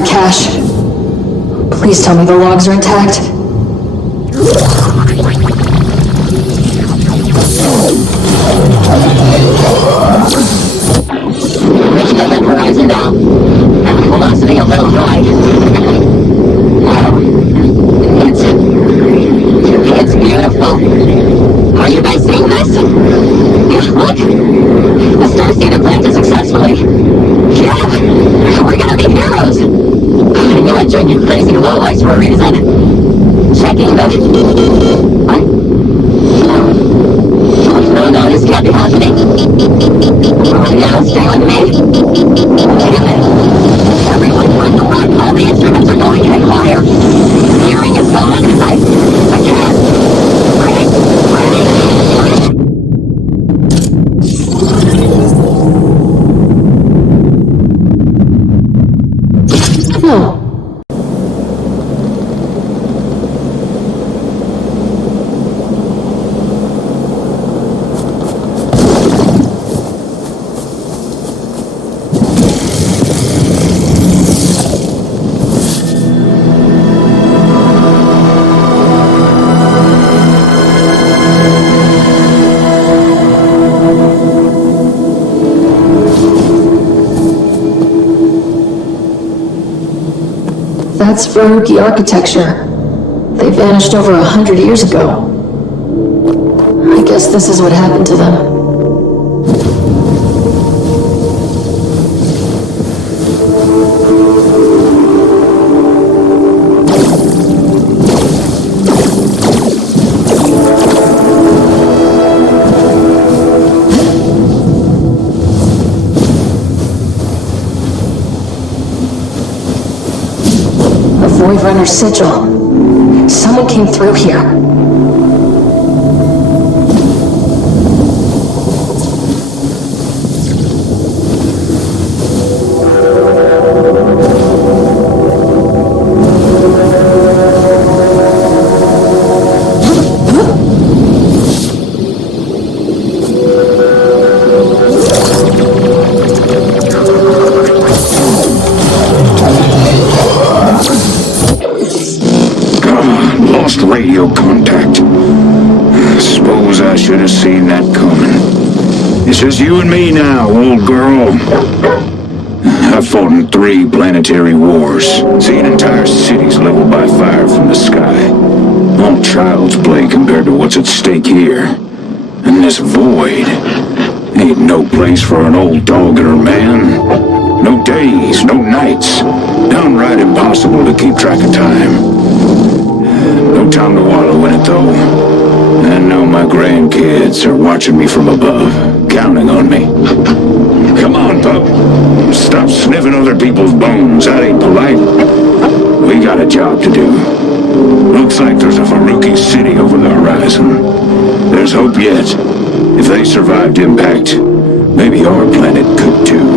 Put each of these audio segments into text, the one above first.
our cache. Please tell me the logs are intact. Reaching the limb horizon now. Velocity a little high. Wow. It's beautiful. Are you guys seeing this? Look! The star seed implanted successfully. Yeah! We're gonna be heroes! I knew I'd join you crazy lowlights for a reason. Checking the... What? No, this can't be happening. Now stay with me. Damn it. Everyone run the rock. All the instruments are going haywire. Hearing is gone. I can't. No. That's Veruki architecture. They vanished over 100 years ago. I guess this is what happened to them. Voidrunner sigil. Someone came through here. Radio contact. Suppose I should have seen that coming. It's just you and me now, old girl. I've fought in 3 planetary wars, seen entire cities leveled by fire from the sky. All child's play compared to what's at stake here. And this void ain't no place for an old dog and her man. No days, no nights. Downright impossible to keep track of time. No time to wallow in it, though. And now my grandkids are watching me from above, counting on me. Come on, pup. Stop sniffing other people's bones. That ain't polite. We got a job to do. Looks like there's a Veruki city over the horizon. There's hope yet. If they survived impact, maybe our planet could too.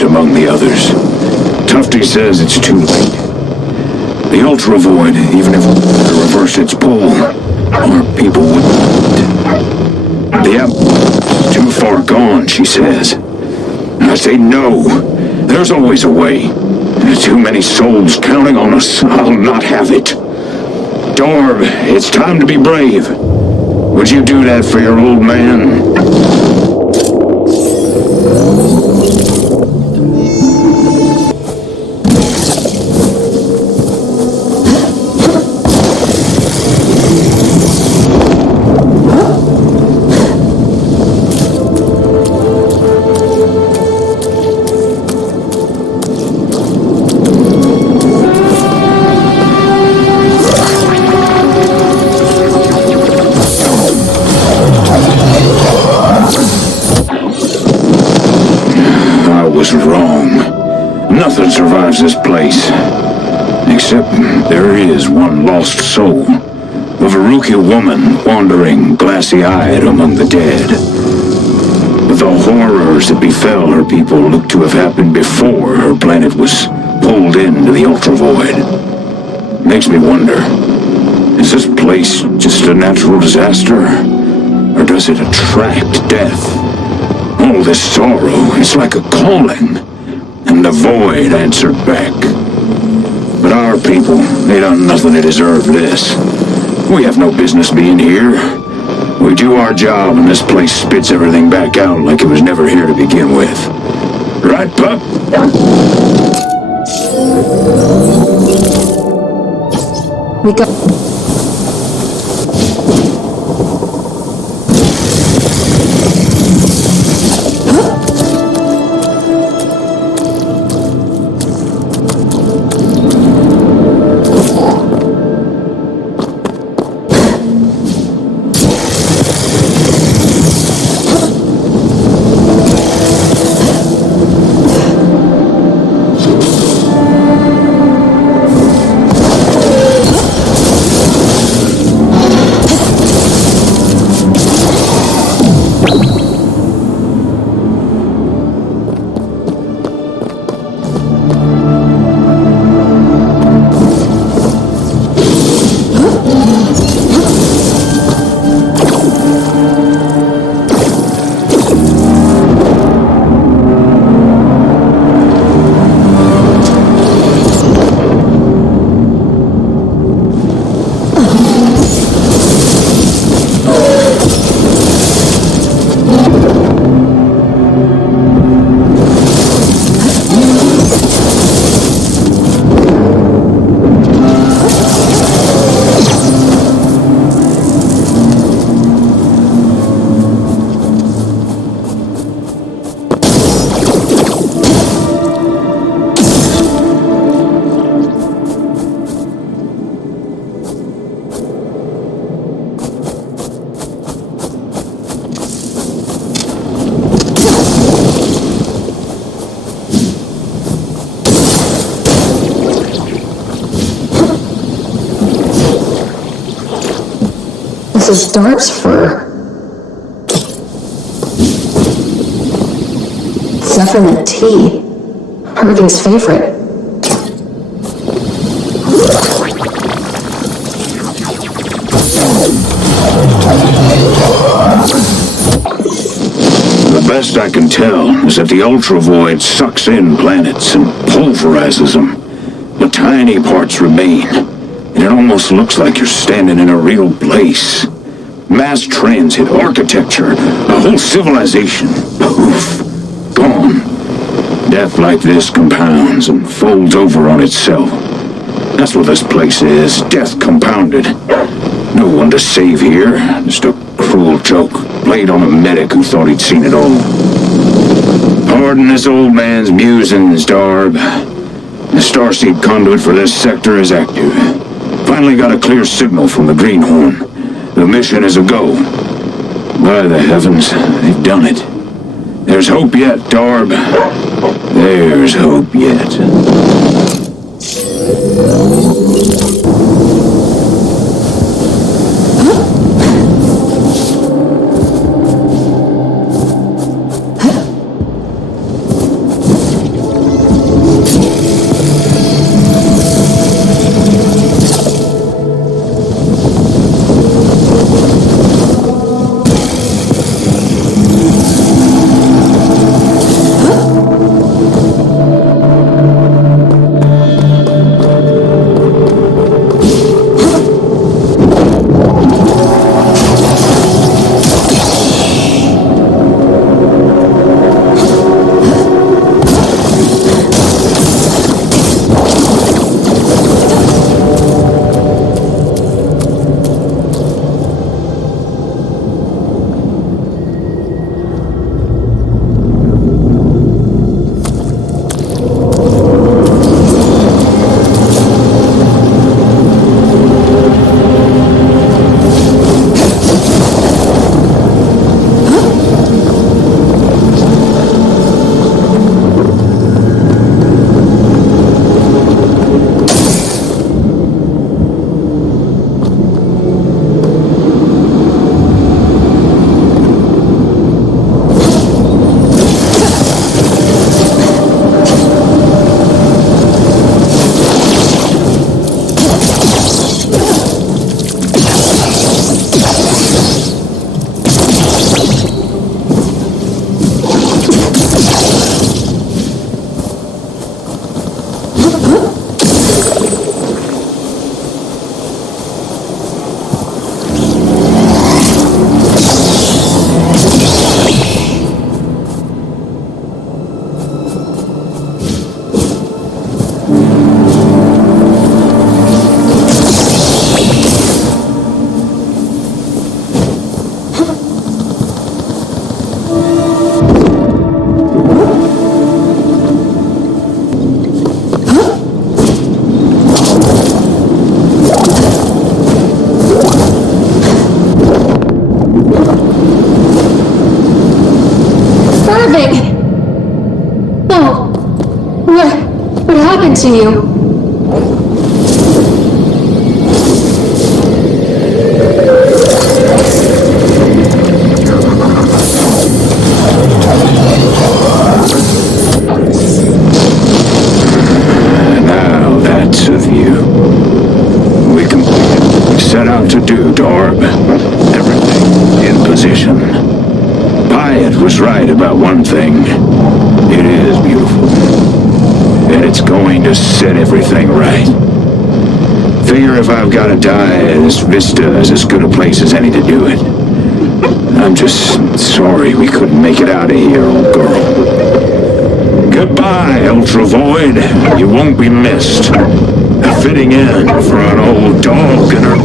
Among the others. Tufty says it's too late. The Ultravoid, even if it were to reverse its pull, our people wouldn't. The app too far gone, she says. And I say no. There's always a way. There's too many souls counting on us. I'll not have it. Dorb, it's time to be brave. Would you do that for your old man? was wrong. Nothing survives this place. Except there is one lost soul. A Veruca woman wandering glassy-eyed among the dead. But the horrors that befell her people look to have happened before her planet was pulled into the Ultravoid. Makes me wonder, is this place just a natural disaster? Or does it attract death? All this sorrow is like a calling, and the void answered back. But our people, they done nothing to deserve this. We have no business being here. We do our job and this place spits everything back out like it was never here to begin with. Right, pup? We got... This is Dart's fur. Zephyrmint tea. Hervey's favorite. The best I can tell is that the Ultravoid sucks in planets and pulverizes them. But tiny parts remain, and it almost looks like you're standing in a real place. Mass transit, architecture, a whole civilization. Poof. Gone. Death like this compounds and folds over on itself. That's what this place is. Death compounded. No one to save here. Just a cruel joke played on a medic who thought he'd seen it all. Pardon this old man's musings, Darb. The starseed conduit for this sector is active. Finally got a clear signal from the Greenhorn. The mission is a go. By the heavens, they've done it. There's hope yet, Darb. There's hope yet. happened to you? Now that's a view. We completed what we set out to do, Torb. Everything in position. Pyatt was right about one thing. It is beautiful. And it's going to set everything right. Figure if I've got to die, this Vista is as good a place as any to do it. I'm just sorry we couldn't make it out of here, old girl. Goodbye, Ultravoid. You won't be missed. A fitting end for an old dog and her...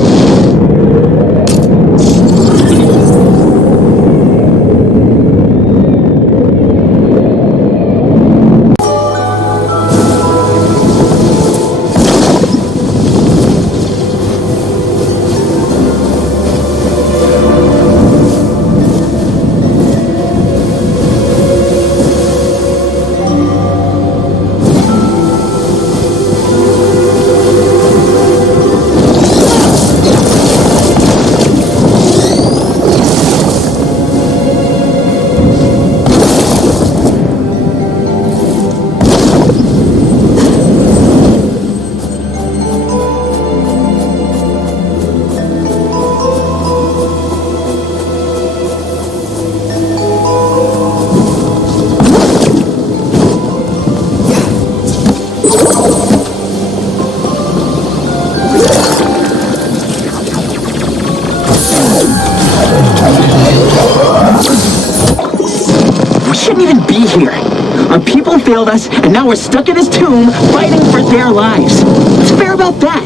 Our people failed us, and now we're stuck in this tomb, fighting for their lives. What's fair about that?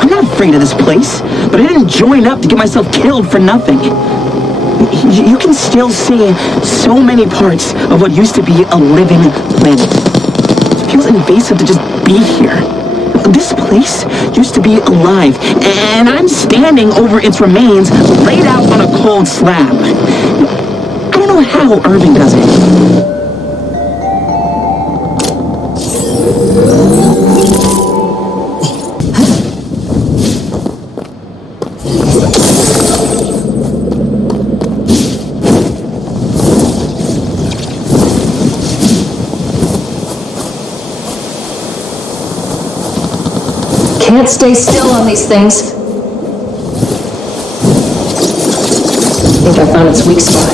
I'm not afraid of this place, but I didn't join up to get myself killed for nothing. You can still see so many parts of what used to be a living planet. It feels invasive to just be here. This place used to be alive, and I'm standing over its remains, laid out on a cold slab. I don't know how Irving does it. Can't stay still on these things. Think I found its weak spot.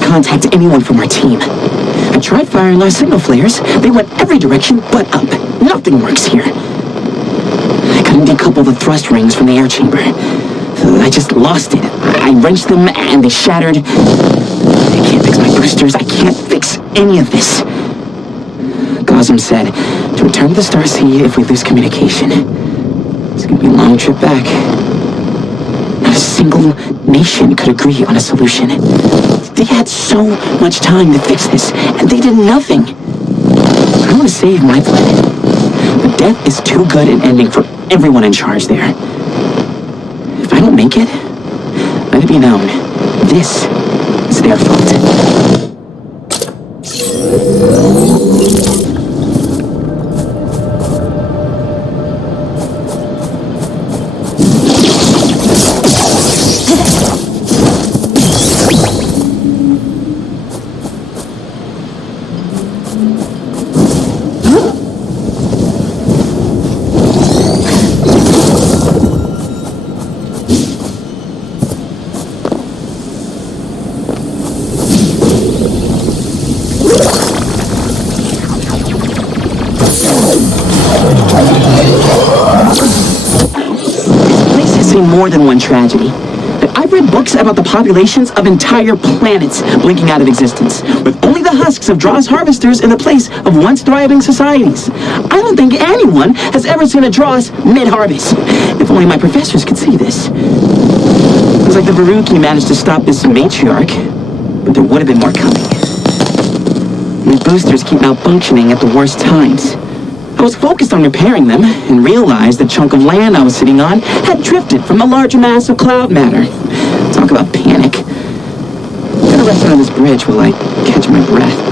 Contact anyone from our team. I tried firing our signal flares. They went every direction but up. Nothing works here. I couldn't decouple the thrust rings from the air chamber. I just lost it. I wrenched them and they shattered. I can't fix my boosters. I can't fix any of this. Gosm said to return to the Starseed if we lose communication. It's gonna be a long trip back. Not a single nation could agree on a solution. They had so much time to fix this, and they did nothing. I want to save my planet, but death is too good an ending for everyone in charge there. If I don't make it, let it be known, this is their fault. More than one tragedy. But I've read books about the populations of entire planets blinking out of existence, with only the husks of Dross harvesters in the place of once thriving societies. I don't think anyone has ever seen a Dross mid-harvest. If only my professors could see this. Looks like the Veruki managed to stop this matriarch, but there would have been more coming. These boosters keep malfunctioning at the worst times. I was focused on repairing them and realized the chunk of land I was sitting on had drifted from a larger mass of cloud matter. Talk about panic. I'm gonna rest on this bridge while I catch my breath.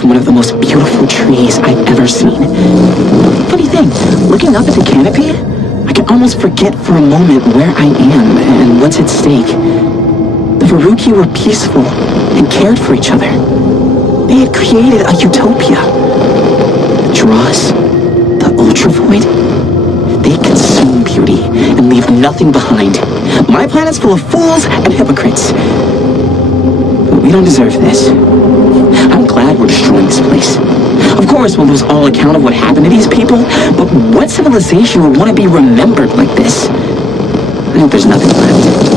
From one of the most beautiful trees I've ever seen. Funny thing, looking up at the canopy, I can almost forget for a moment where I am and what's at stake. The Veruki were peaceful and cared for each other. They had created a utopia. The Dross, the Ultravoid, they consume beauty and leave nothing behind. My planet's full of fools and hypocrites. But we don't deserve this. I'm glad we're destroying this place. Of course, we'll lose all account of what happened to these people, but what civilization would want to be remembered like this? I hope there's nothing left.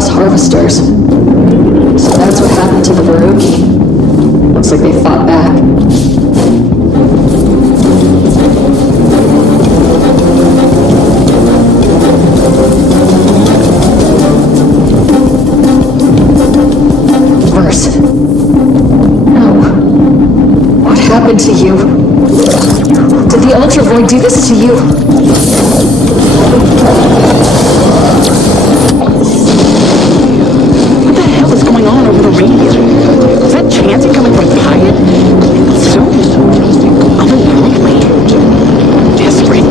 Harvesters. So that's what happened to the Veruki. Looks like they fought back. Worse. No. What happened happened to you? Did the Ultravoid do this to you? What the hell is going on over the radio? Is that chanting coming from Pyatt? So otherworldly. Desperate.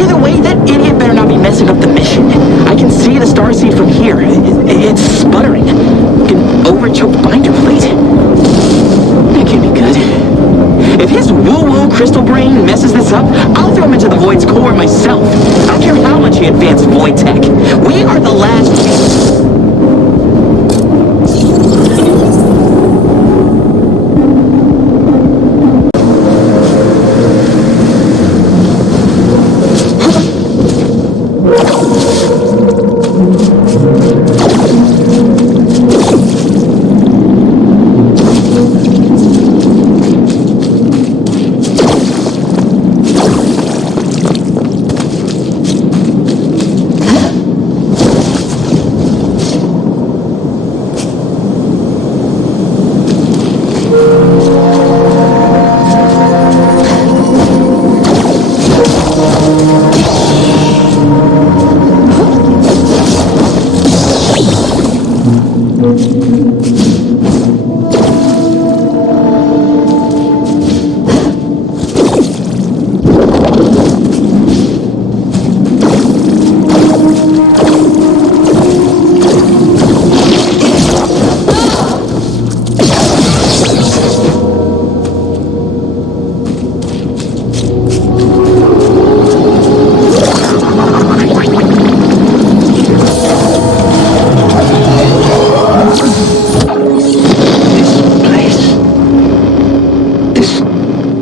Either way, that idiot better not be messing up the mission. I can see the starseed from here. It's sputtering. Like an overchoked binder plate. That can't be good. If his woo-woo crystal brain messes this up, I'll throw him into the Void's core myself. I don't care how much he advanced Void tech. We are the last...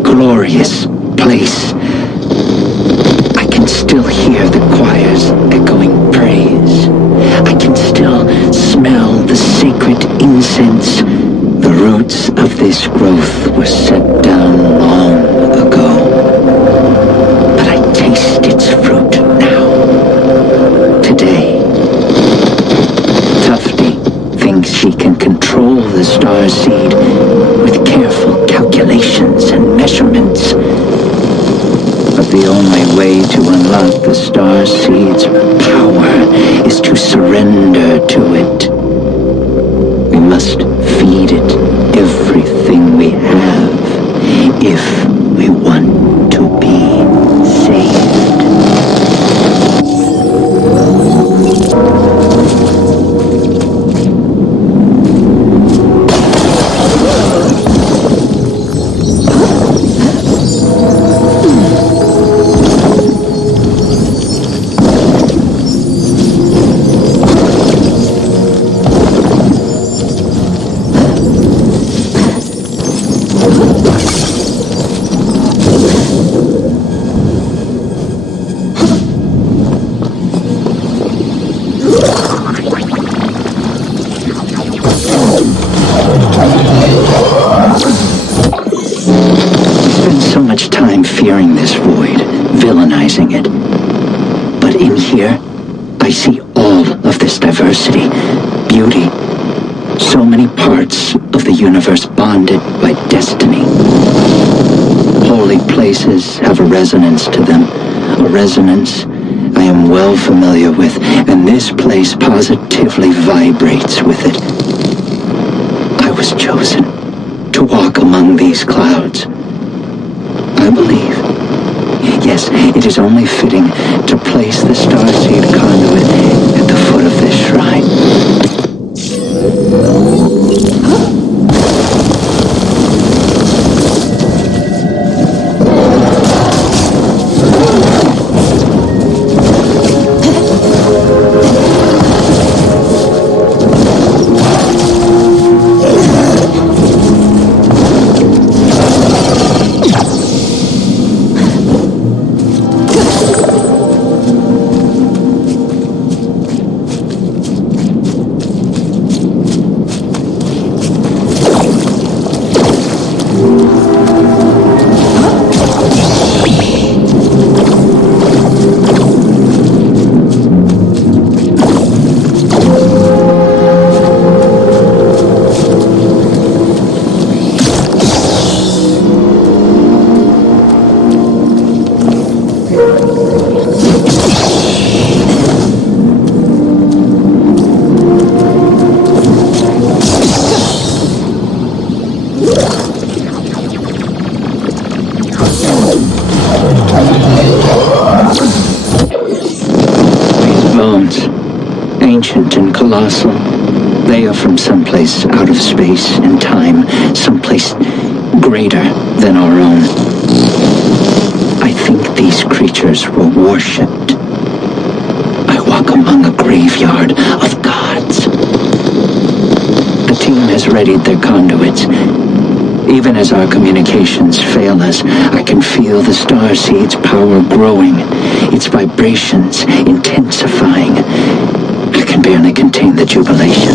Glorious place. I can still hear the choir's echoing praise. I can still smell the sacred incense. The roots of this growth were set down long ago. But I taste its fruit now. Today. Tufty thinks he can control the starseed with careful calculations and measurements. But the only way to unlock the starseed's power is to surrender to it. We must feed it everything we have if we want to be saved. Fearing this void, villainizing it. But in here, I see all of this diversity, beauty, so many parts of the universe bonded by destiny. Holy places have a resonance to them, a resonance I am well familiar with, and this place positively vibrates with it. I was chosen to walk among these clouds. I believe. Yes, it is only fitting to place the starseed conduit at the foot of this shrine. These bones, ancient and colossal, they are from someplace out of space and time, someplace greater than our own. I think these creatures were worshipped. I walk among a graveyard of gods. The team has readied their conduits. Even as our communications fail us, I can feel the starseed's power growing, its vibrations intensifying. I can barely contain the jubilation.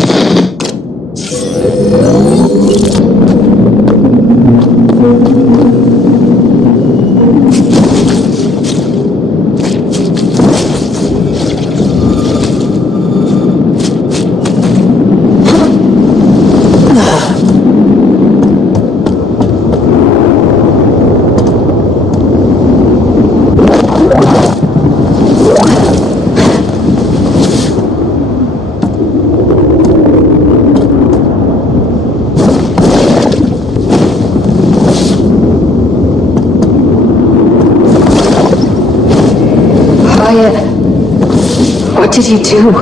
What did you do?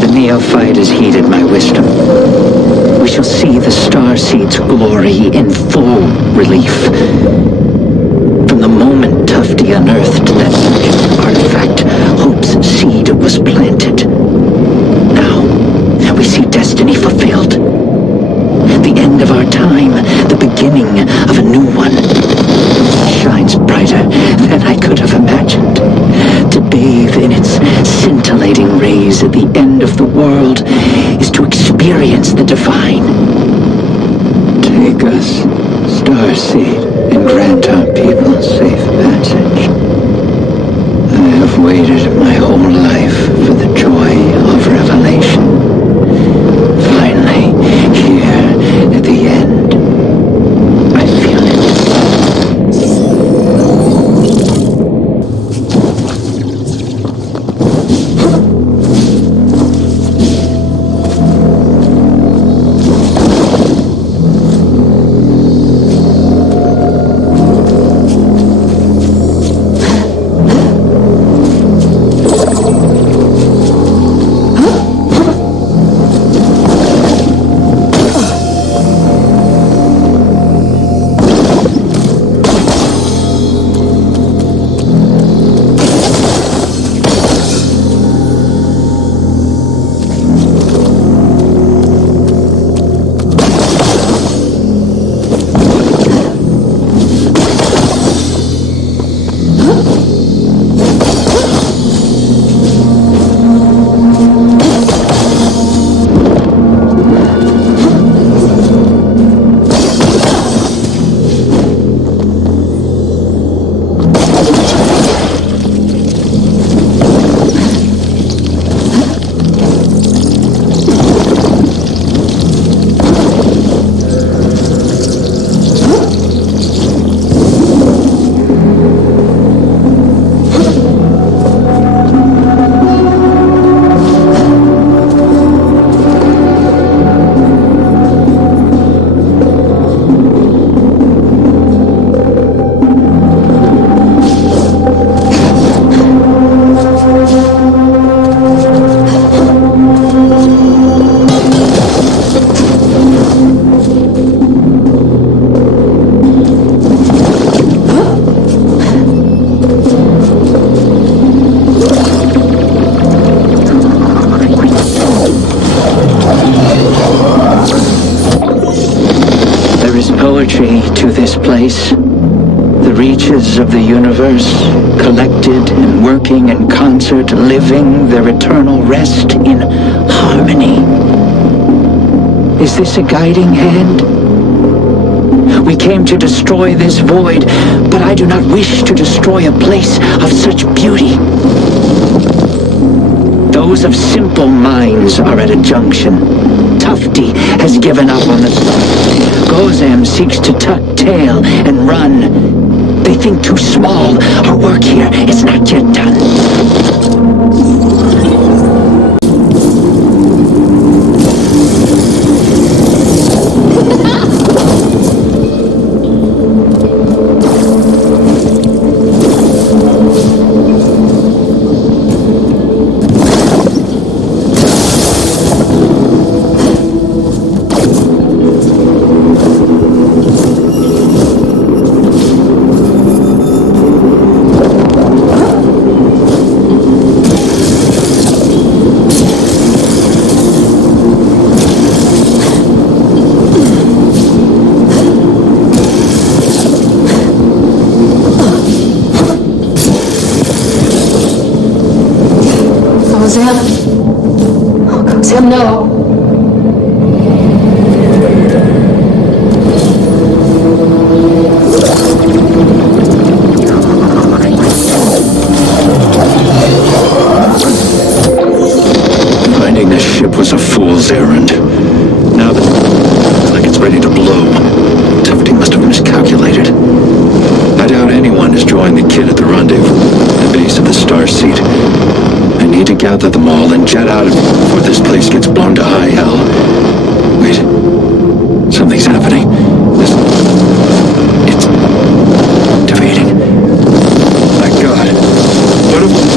The neophyte has heeded my wisdom. We shall see the starseed's glory in full relief. From the moment Tufty unearthed that ancient artifact, Hope's seed was planted. Now, we see destiny fulfilled. The end of our time, the beginning of a new one. Shines brighter than I could have imagined. To bathe in its scintillating rays at the end of the world is to experience the divine. Take us, Starseed, and grant our people safe passage. I have waited my whole life for the joy of revelation. Finally, here at the end, I feel it. Poetry to this place. The reaches of the universe, collected and working in concert, living their eternal rest in harmony. Is this a guiding hand? We came to destroy this void, but I do not wish to destroy a place of such beauty. Those of simple minds are at a junction. Tufty has given up on the stars. Gozam seeks to tuck tail and run. They think too small. Our work here is not yet done. Sam, no. Finding this ship was a fool's errand. Now that it's like it's ready to blow, Tufty must have miscalculated. I doubt anyone has joined the kid at the rendezvous, the base of the Star Seat. I need to gather them all and jet out of here before this place gets blown to high hell. Wait. Something's happening. It's activating. My God. What have...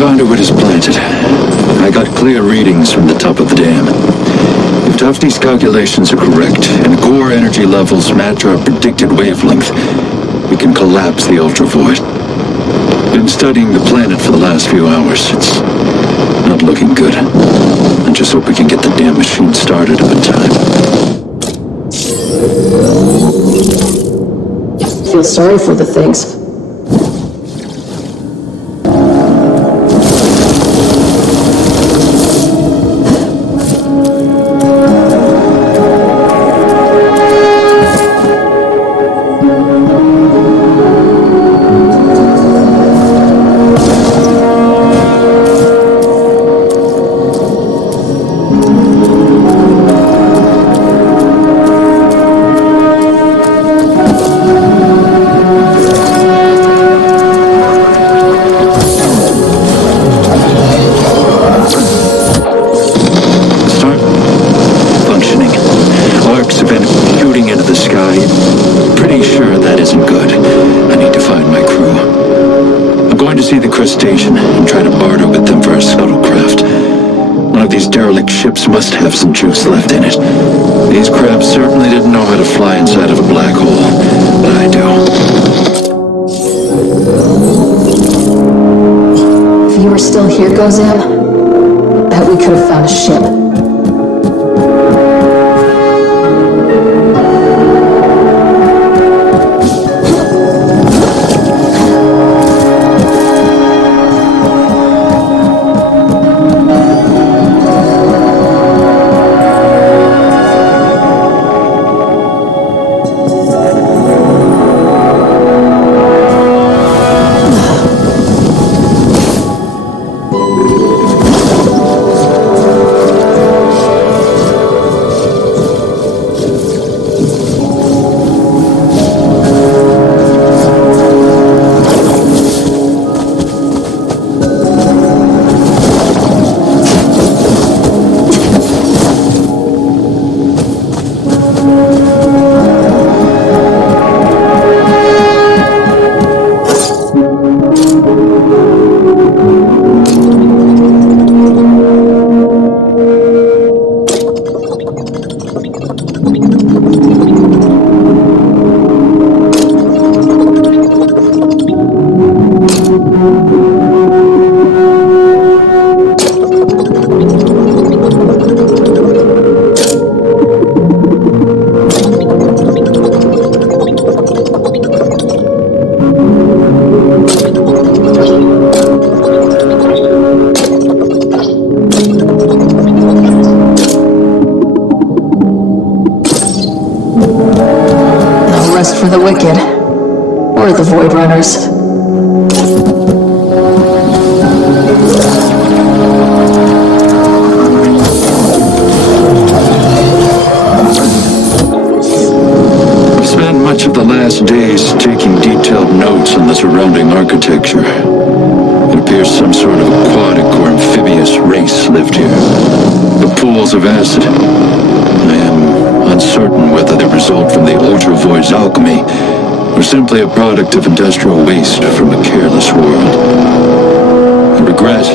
Conduit is planted. I got clear readings from the top of the dam. If Tufty's calculations are correct, and core energy levels match our predicted wavelength, we can collapse the Ultravoid. Been studying the planet for the last few hours. It's not looking good. I just hope we can get the damn machine started up in time. I feel sorry for the things. try to barter with them for a shuttlecraft. One of these derelict ships must have some juice left in it. These crabs certainly didn't know how to fly inside of a black hole, but I do. If you were still here, Gozam, I bet we could have found a ship. For the wicked, or the Voidrunners. I've spent much of the last days taking detailed notes on the surrounding architecture. It appears some sort of aquatic or amphibious race lived here. The pools of acid. I am uncertain whether they result from the Ultravoid's alchemy or simply a product of industrial waste from a careless world. I regret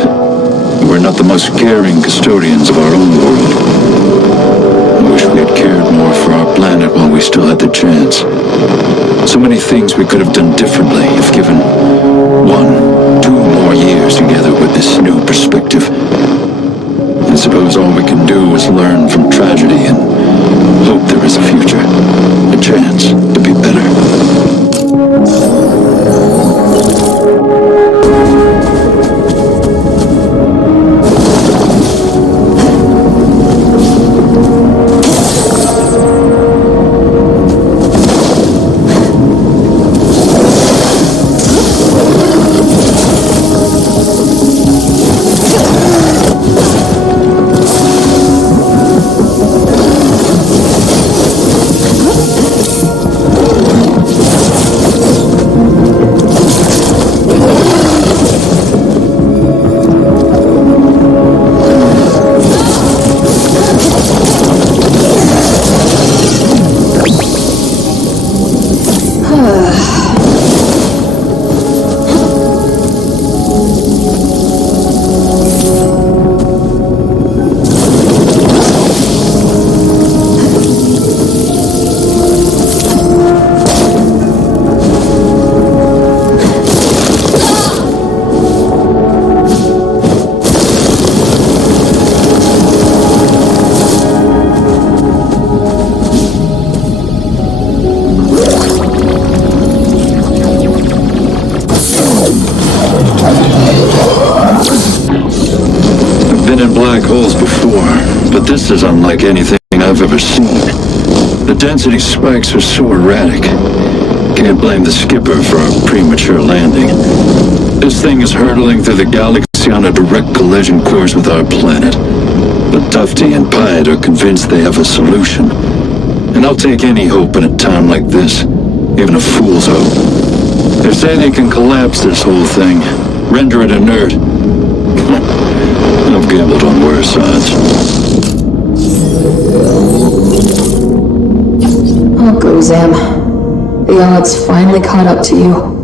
we're not the most caring custodians of our own world. I wish we had cared more for our planet while we still had the chance. So many things we could have done differently if given 1, 2 more years together with this new perspective. I suppose all we can do is learn from tragedy and hope there is a future, a chance to be better. This is unlike anything I've ever seen. The density spikes are so erratic. Can't blame the skipper for our premature landing. This thing is hurtling through the galaxy on a direct collision course with our planet. But Tufty and Pied are convinced they have a solution. And I'll take any hope in a town like this, even a fool's hope. They say they can collapse this whole thing, render it inert. I've gambled on worse odds. Oh, Gozam. The odds finally caught up to you.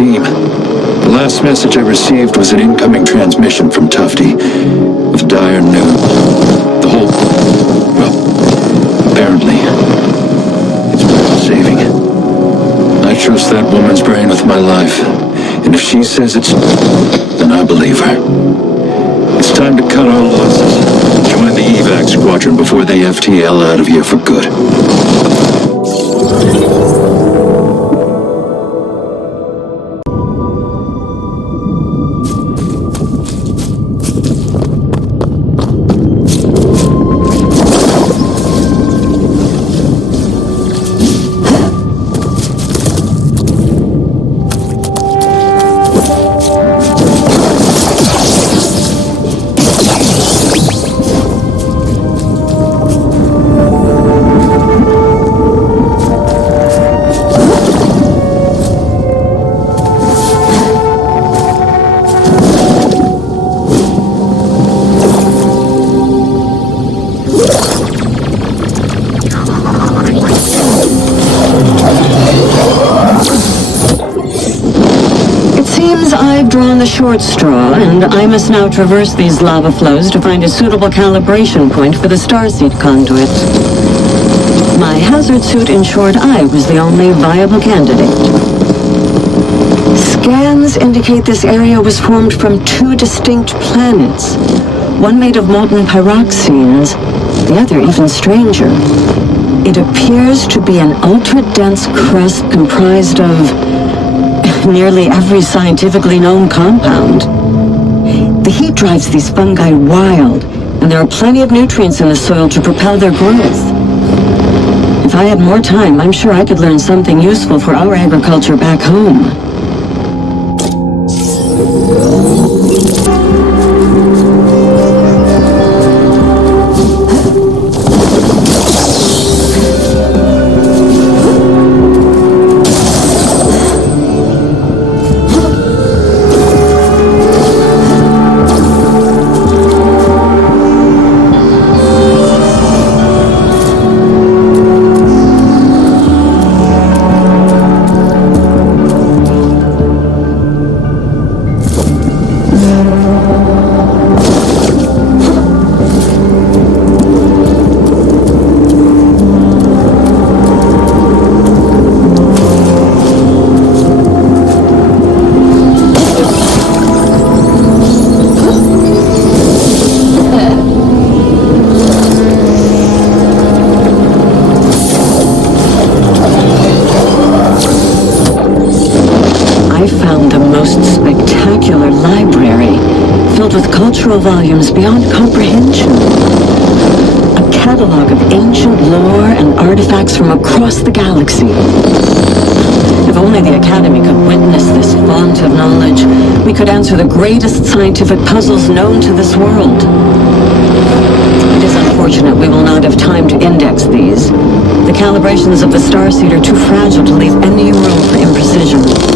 team. The last message I received was an incoming transmission from Tufty with dire news. The whole... well, apparently, it's worth saving. I trust that woman's brain with my life, and if she says it's... then I believe her. It's time to cut our losses. Join the evac squadron before they FTL out of here for good. The short straw, and I must now traverse these lava flows to find a suitable calibration point for the starseed conduit. My hazard suit ensured I was the only viable candidate. Scans indicate this area was formed from two distinct planets, one made of molten pyroxenes, the other even stranger. It appears to be an ultra-dense crust comprised of nearly every scientifically known compound. The heat drives these fungi wild, and there are plenty of nutrients in the soil to propel their growth. If I had more time, I'm sure I could learn something useful for our agriculture back home. Cultural volumes beyond comprehension. A catalog of ancient lore and artifacts from across the galaxy. If only the Academy could witness this font of knowledge, we could answer the greatest scientific puzzles known to this world. It is unfortunate we will not have time to index these. The calibrations of the starseed are too fragile to leave any room for imprecision.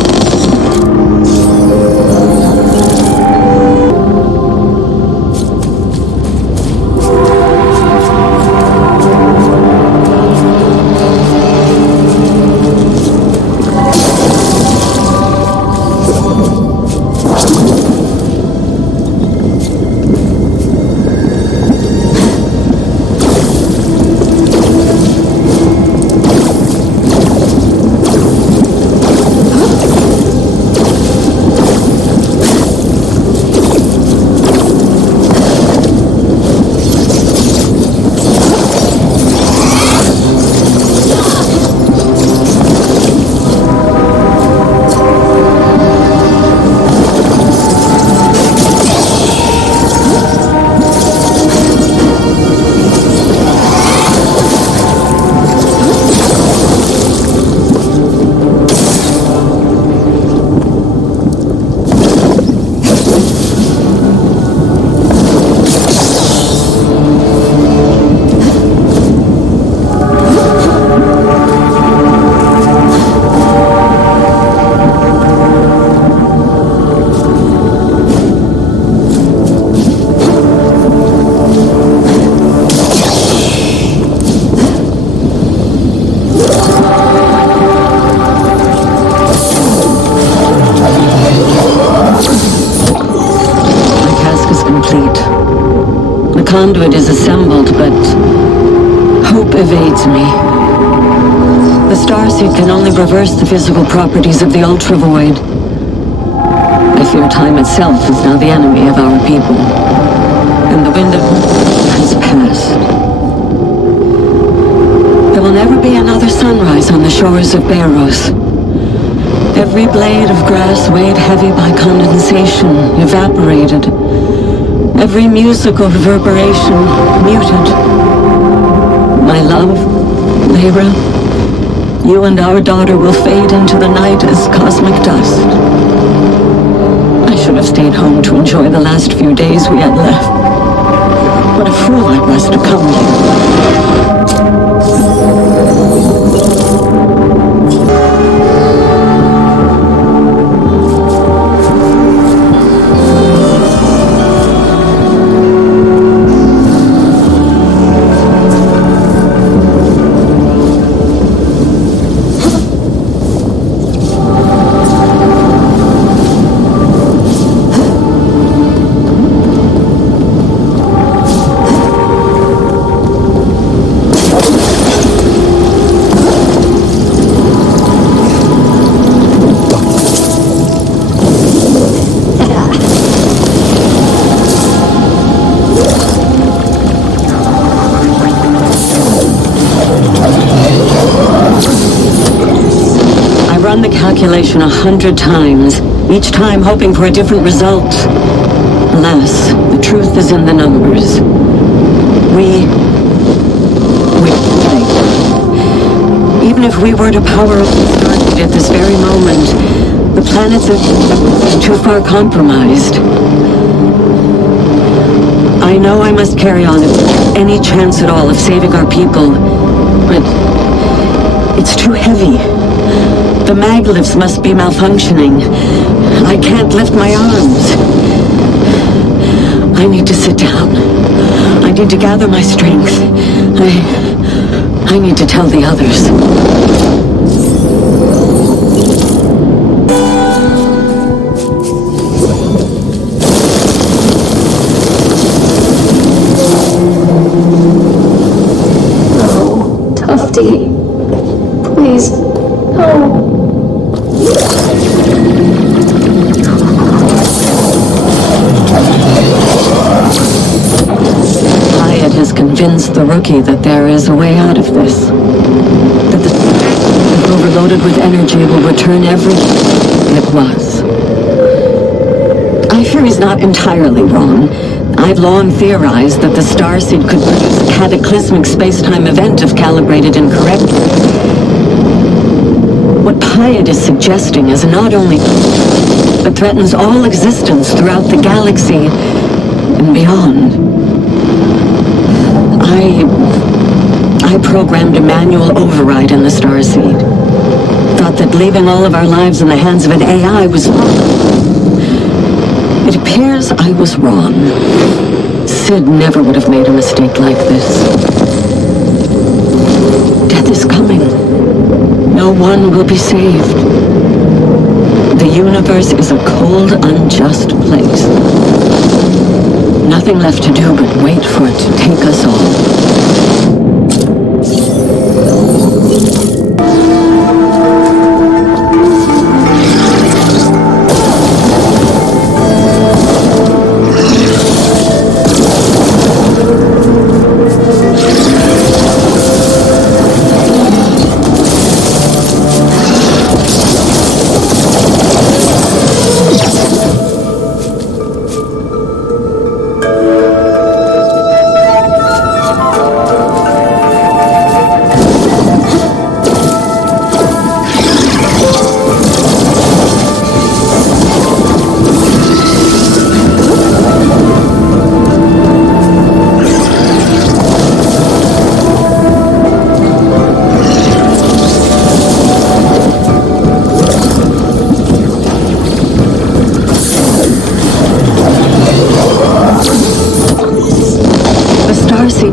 conduit is assembled, but hope evades me. The starseed can only reverse the physical properties of the Ultravoid. I fear time itself is now the enemy of our people, and the window has passed. There will never be another sunrise on the shores of Barrows. Every blade of grass weighed heavy by condensation evaporated. Every musical reverberation muted. My love, Lyra, you and our daughter will fade into the night as cosmic dust. I should have stayed home to enjoy the last few days we had left. What a fool I was to come here. The calculation 100 times, each time hoping for a different result. Alas, the truth is in the numbers. We even if we were to power up the stargate at this very moment, the planets are too far compromised. I know I must carry on if there's any chance at all of saving our people, but it's too heavy. The maglifts must be malfunctioning. I can't lift my arms. I need to sit down. I need to gather my strength. I need to tell the others. No, Tufty. Please, no. Has convinced the rookie that there is a way out of this. That the if overloaded with energy will return everything it was. I fear he's not entirely wrong. I've long theorized that the starseed could produce a cataclysmic space-time event if calibrated incorrectly. What Pied is suggesting is not only but threatens all existence throughout the galaxy and beyond. I programmed a manual override in the starseed. Thought that leaving all of our lives in the hands of an AI was wrong. It appears I was wrong. Sid never would have made a mistake like this. Death is coming. No one will be saved. The universe is a cold, unjust place. Nothing left to do but wait for it to take us all.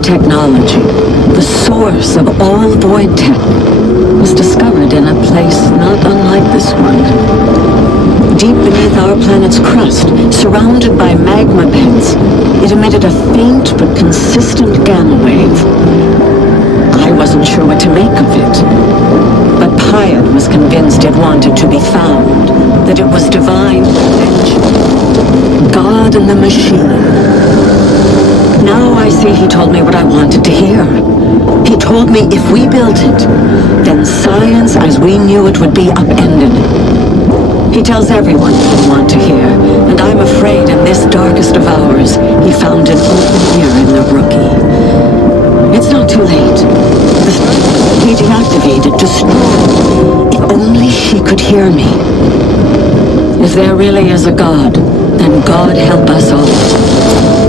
Technology, the source of all void tech, was discovered in a place not unlike this one. Deep beneath our our planet's crust, surrounded by magma beds. It emitted a faint but consistent gamma wave. I wasn't sure what to make of it, but Piot was convinced it wanted to be found, that it was divine intervention. God and the machine. Now I see he told me what I wanted to hear. He told me if we built it, then science as we knew it would be upended. He tells everyone what we want to hear, and I'm afraid in this darkest of hours, he found an open ear in the rookie. It's not too late. The star he deactivated, destroyed. If only she could hear me. If there really is a God, then God help us all.